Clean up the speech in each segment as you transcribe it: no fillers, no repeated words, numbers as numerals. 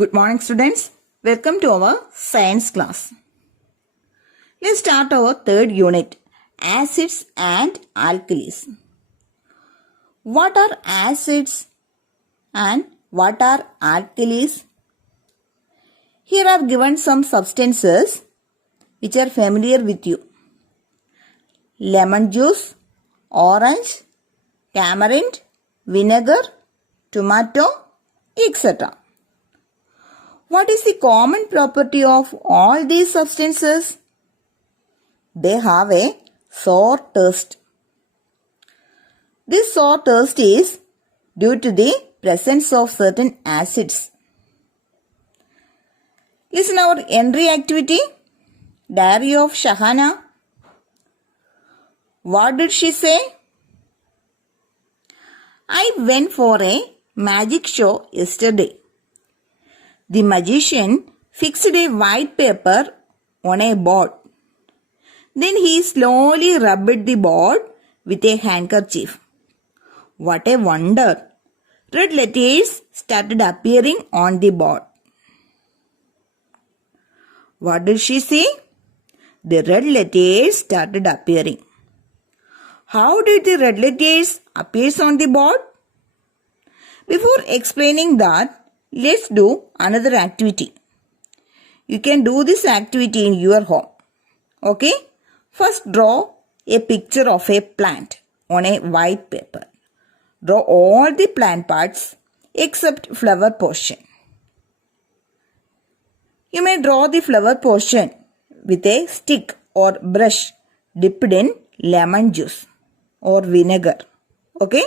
Good morning, students. Welcome to our science class. Let's start our third unit, acids and alkalis. What are acids and what are alkalis? Here I have given some substances which are familiar with you. Lemon juice, orange, tamarind, vinegar, tomato, etc. What is the common property of all these substances? They have a sour taste. This sour taste is due to the presence of certain acids. Listen our entry activity, Diary of Shahana. What did she say? I went for a magic show yesterday. The magician fixed a white paper on a board. Then he slowly rubbed the board with a handkerchief. What a wonder! Red letters started appearing on the board. What did she say? The red letters started appearing. How did the red letters appear on the board? Before explaining that, let's do another activity. You can do this activity in your home. Okay? First draw a picture of a plant on a white paper. Draw all the plant parts except flower portion. You may draw the flower portion with a stick or brush dipped in lemon juice or vinegar. Okay?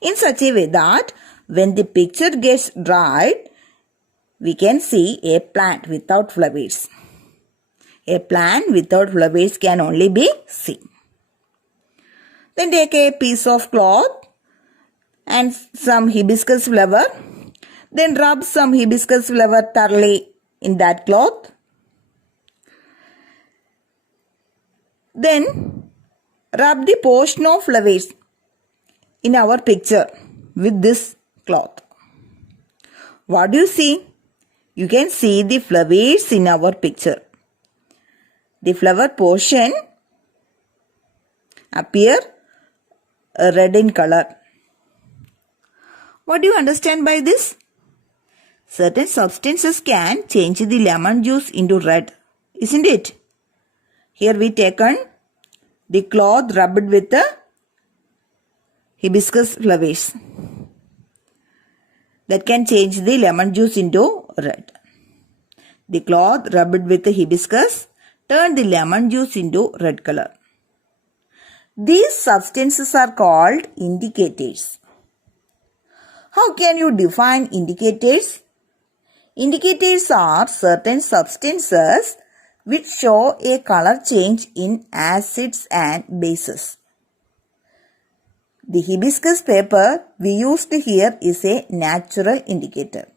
In such a way that when the picture gets dried, we can see a plant without flowers. A plant without flowers can only be seen. Then take a piece of cloth and some hibiscus flower. Then rub some hibiscus flower thoroughly in that cloth. Then rub the portion of flowers in our picture with this cloth. What do you see? You can see the flowers in our picture. The flower portion appear red in color. What do you understand by this? Certain substances can change the lemon juice into red, isn't it? Here we taken the cloth rubbed with the hibiscus flowers. That can change the lemon juice into red. The cloth rubbed with the hibiscus turned the lemon juice into red color. These substances are called indicators. How can you define indicators? Indicators are certain substances which show a color change in acids and bases. The hibiscus paper we used here is a natural indicator.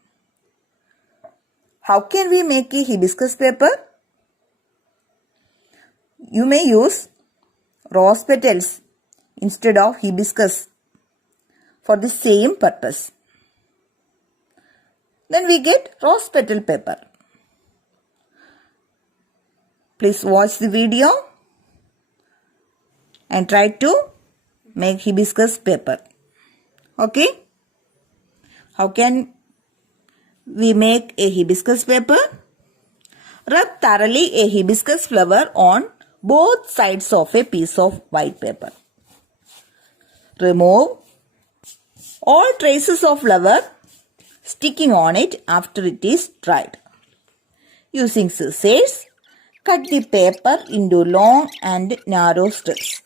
How can we make a hibiscus paper? You may use rose petals instead of hibiscus for the same purpose. Then we get rose petal paper. Please watch the video and try to make hibiscus paper. Okay? How can we make a hibiscus paper? Rub thoroughly a hibiscus flower on both sides of a piece of white paper. Remove all traces of flower sticking on it after it is dried. Using scissors, cut the paper into long and narrow strips.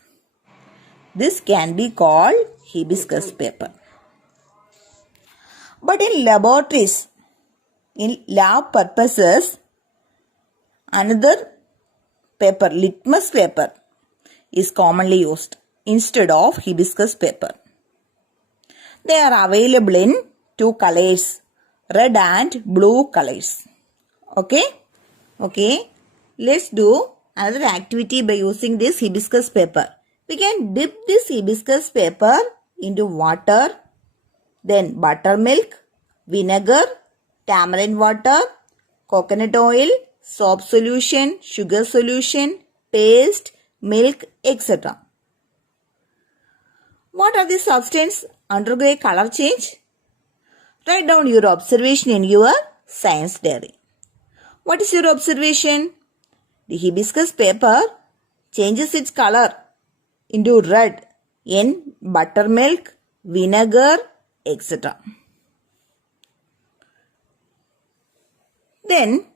This can be called hibiscus paper. But in laboratories, in lab purposes, another paper, litmus paper, is commonly used instead of hibiscus paper. They are available in two colors, red and blue colors. Okay? Okay. Let's do another activity by using this hibiscus paper. We can dip this hibiscus paper into water, then buttermilk, vinegar, tamarind water, coconut oil, soap solution, sugar solution, paste, milk, etc. What are the substances undergo a color change? Write down your observation in your science diary. What is your observation? The hibiscus paper changes its color into red in buttermilk, vinegar, etc. Then,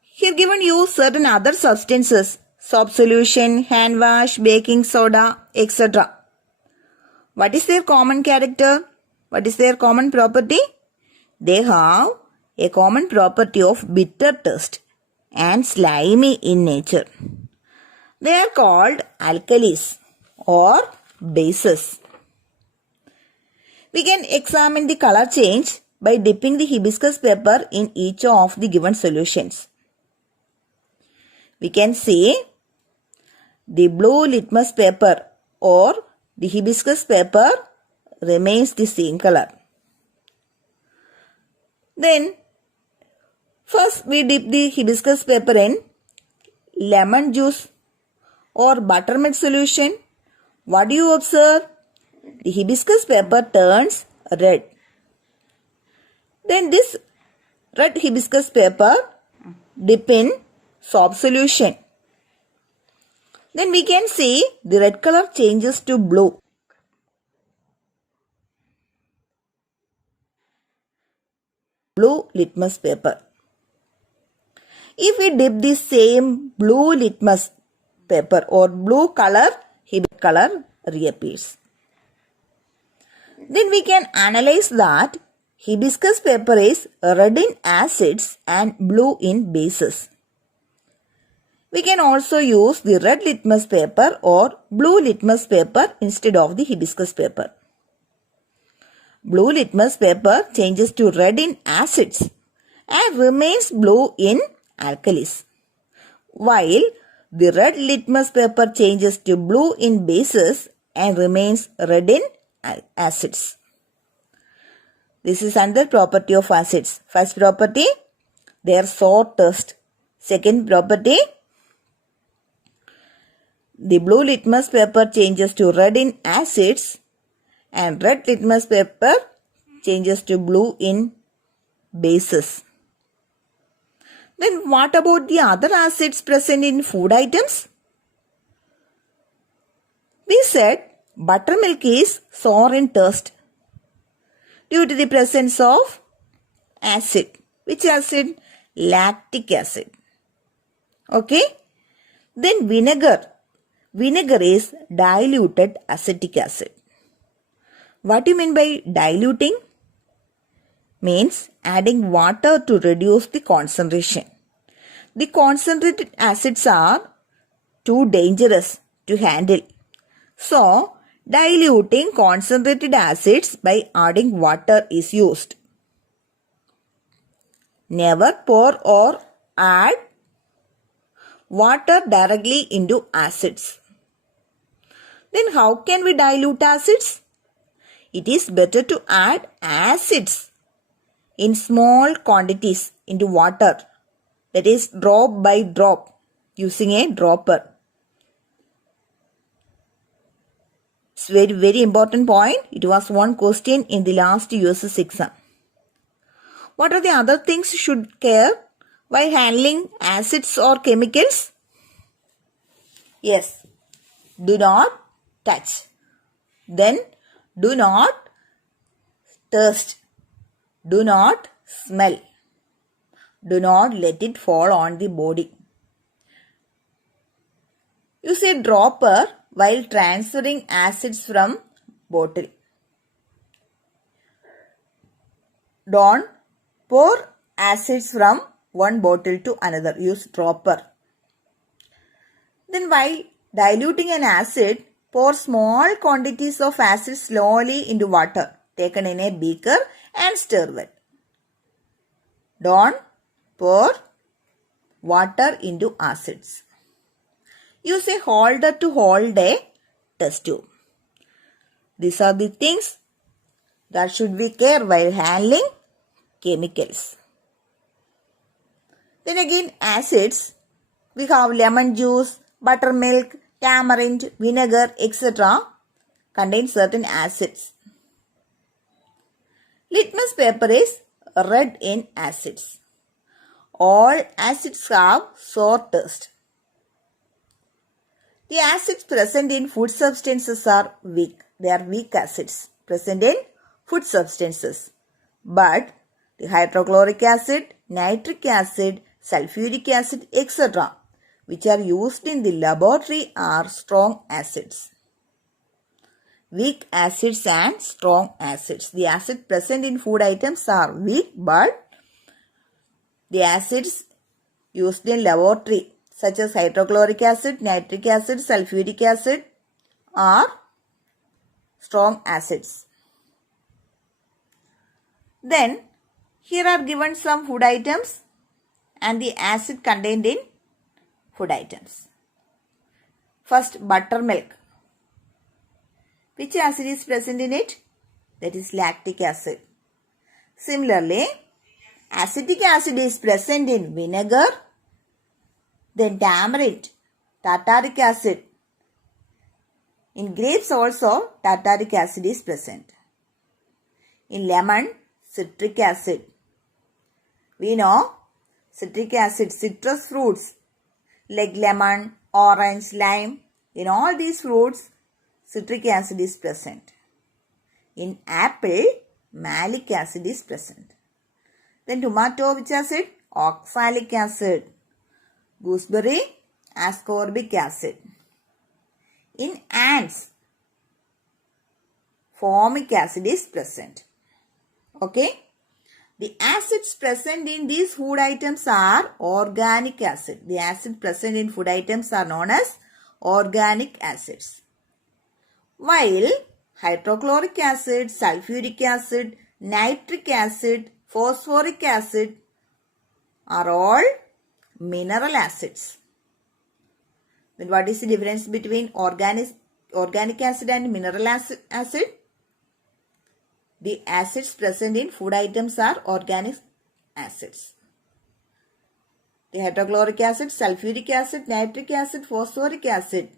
here given you certain other substances, soap solution, hand wash, baking soda, etc. What is their common character? What is their common property? They have a common property of bitter taste and slimy in nature. They are called alkalis or bases. We can examine the color change by dipping the hibiscus paper in each of the given solutions. We can see the blue litmus paper or the hibiscus paper remains the same color. Then, first we dip the hibiscus paper in lemon juice or buttermilk solution. What do you observe? The hibiscus paper turns red. Then this red hibiscus paper dip in soap solution. Then we can see the red color changes to blue. Blue litmus paper. If we dip the same blue litmus paper or blue color, hibiscus color reappears. Then we can analyze that hibiscus paper is red in acids and blue in bases. We can also use the red litmus paper or blue litmus paper instead of the hibiscus paper. Blue litmus paper changes to red in acids and remains blue in alkalis, while the red litmus paper changes to blue in bases and remains red in acids. This is another property of acids. First property, their sour taste. Second property, the blue litmus paper changes to red in acids and red litmus paper changes to blue in bases. Then what about the other acids present in food items? We said buttermilk is sour in taste due to the presence of acid. Which acid? Lactic acid. Okay. Then vinegar. Vinegar is diluted acetic acid. What do you mean by diluting? Means adding water to reduce the concentration. The concentrated acids are too dangerous to handle. So, diluting concentrated acids by adding water is used. Never pour or add water directly into acids. Then how can we dilute acids? It is better to add acids in small quantities into water, that is drop by drop using a dropper. It's very important point. It was one question in the last USS exam. What are the other things you should care while handling acids or chemicals? Yes, do not touch. Then do not taste. Do not smell. Do not let it fall on the body. Use a dropper while transferring acids from bottle. Don't pour acids from one bottle to another. Use dropper. Then while diluting an acid, pour small quantities of acid slowly into water taken in a beaker and stir well. Don't pour water into acids. Use a holder to hold a test tube. These are the things that should we care while handling chemicals. Then again acids, we have lemon juice, buttermilk, tamarind, vinegar, etc. contain certain acids. Litmus paper is red in acids. All acids have sour taste. The acids present in food substances are weak. They are weak acids present in food substances. But the hydrochloric acid, nitric acid, sulfuric acid, etc. which are used in the laboratory are strong acids. Weak acids and strong acids. The acids present in food items are weak, but the acids used in laboratory such as hydrochloric acid, nitric acid, sulfuric acid are strong acids. Then here are given some food items and the acid contained in food items. First, buttermilk. Which acid is present in it? That is lactic acid. Similarly, acetic acid is present in vinegar, then tamarind, tartaric acid. In grapes also, tartaric acid is present. In lemon, citric acid. We know citric acid, citrus fruits like lemon, orange, lime. In all these fruits, citric acid is present. In apple, malic acid is present. Then tomato, which acid? Oxalic acid. Gooseberry, ascorbic acid. In ants, formic acid is present. Okay. The acids present in these food items are organic acid. The acid present in food items are known as organic acids. While hydrochloric acid, sulfuric acid, nitric acid, phosphoric acid are all mineral acids. Then what is the difference between organic acid and mineral acid? The acids present in food items are organic acids. The hydrochloric acid, sulfuric acid, nitric acid, phosphoric acid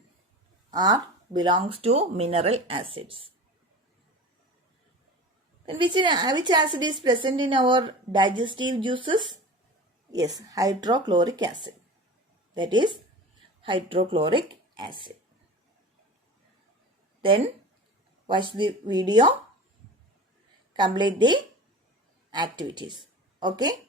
belongs to mineral acids. Then which acid is present in our digestive juices? Yes, hydrochloric acid. That is hydrochloric acid. Then watch the video. Complete the activities. Okay.